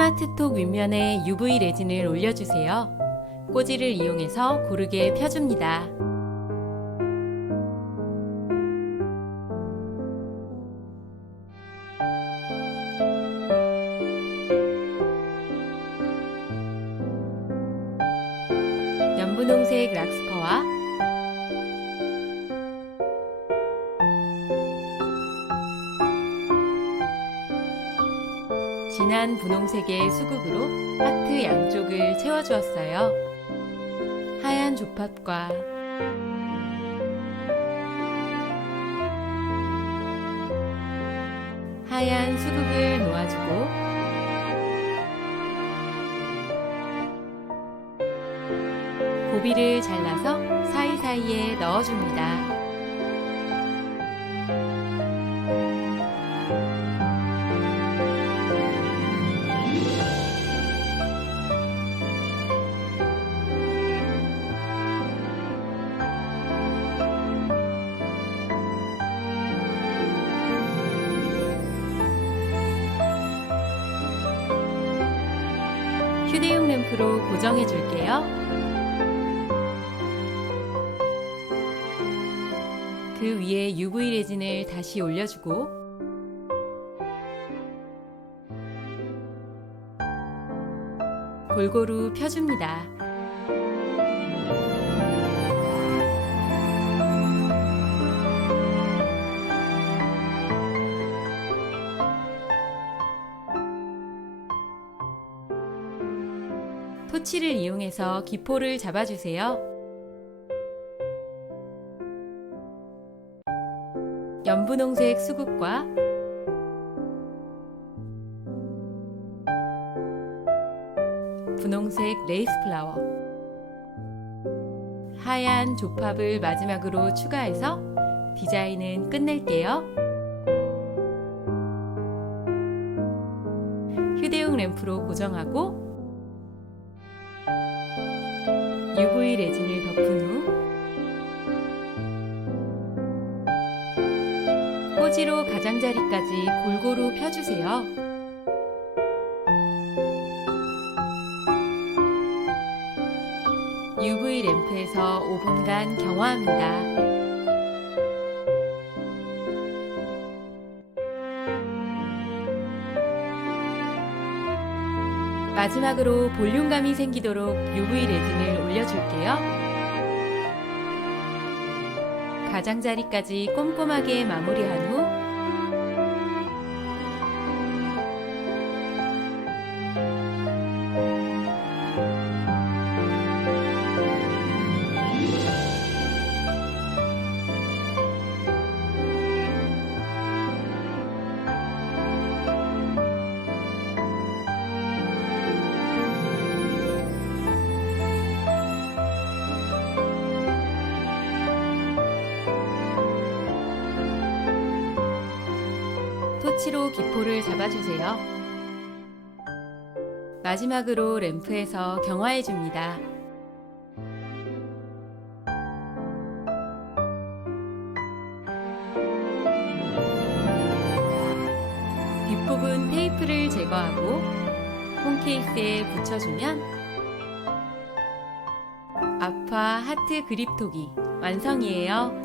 하트톡 윗면에 UV 레진을 올려주세요. 꼬지를 이용해서 고르게 펴줍니다. 진한 분홍색의 수국으로 하트 양쪽을 채워주었어요. 하얀 조팝과 하얀 수국을 놓아주고 고비를 잘라서 사이사이에 넣어줍니다. 램프로 고정해 줄게요. 그 위에 UV 레진을 다시 올려주고 골고루 펴줍니다. 토치를 이용해서 기포를 잡아주세요. 연분홍색 수국과 분홍색 레이스 플라워 하얀 조팝을 마지막으로 추가해서 디자인은 끝낼게요. 휴대용 램프로 고정하고 UV 레진을 덮은 후 꼬지로 가장자리까지 골고루 펴주세요. UV 램프에서 5분간 경화합니다. 마지막으로 볼륨감이 생기도록 UV 레진을 올려줄게요. 가장자리까지 꼼꼼하게 마무리한 후 토치로 기포를 잡아주세요. 마지막으로 램프에서 경화해 줍니다. 뒷부분 테이프를 제거하고 폰 케이스에 붙여주면 아파 하트 그립톡이 완성이에요.